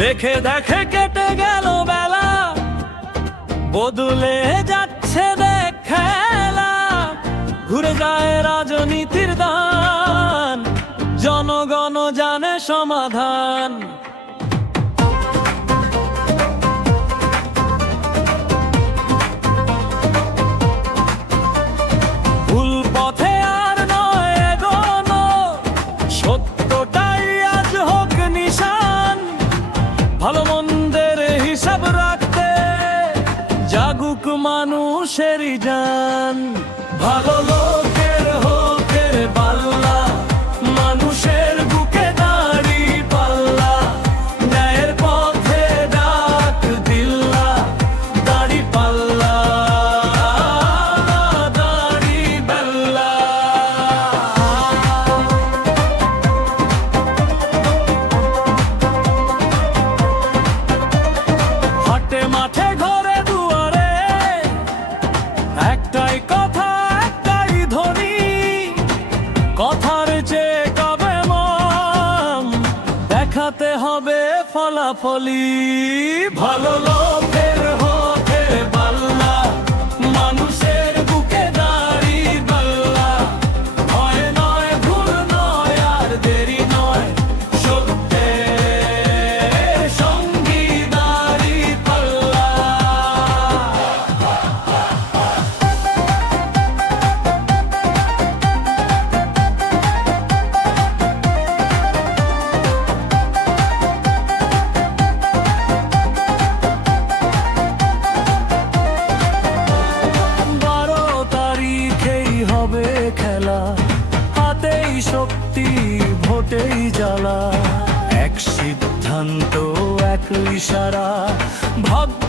দেখে দেখে কেটে গেল বেলা, বদলে যাচ্ছে দেখ খেলা। ঘুরে যায় রাজনীতির দান, জনগণ জানে সমাধান। ভুল পথে আর নয় এগোনো, সত্যটাই আজ হোক নিশান। ভালো মন্দের হিসাব রাখতে জাগুক মানুষেরই জান। ভালো লোকের হোকের পাল্লা, মানুষের বুকে দাড়ি পাল্লা। ন্যায়ের পথে ডাক দিল্লা, দাড়ি পাল্লা, দাড়ি বেল্লা। হাটে মাঠে ঘরে দুয়ারে একটাই কথা, একটাই ধ্বনি। কথার চেয়ে কবে মন দেখাতে হবে ফলাফলি। ভালো লোকের হতে পাল্লা, মানুষের বুকে দাড়ি পাল্লা। ভয় নয়, ভুল নয়, আর দেরি নয়, সত্যের সঙ্গী দাড়ি পাল্লা। হবে খেলা, হাতেই শক্তি, ভোটেই জ্বালা। এক সিদ্ধান্ত, এক ইশারা, ভাগ্য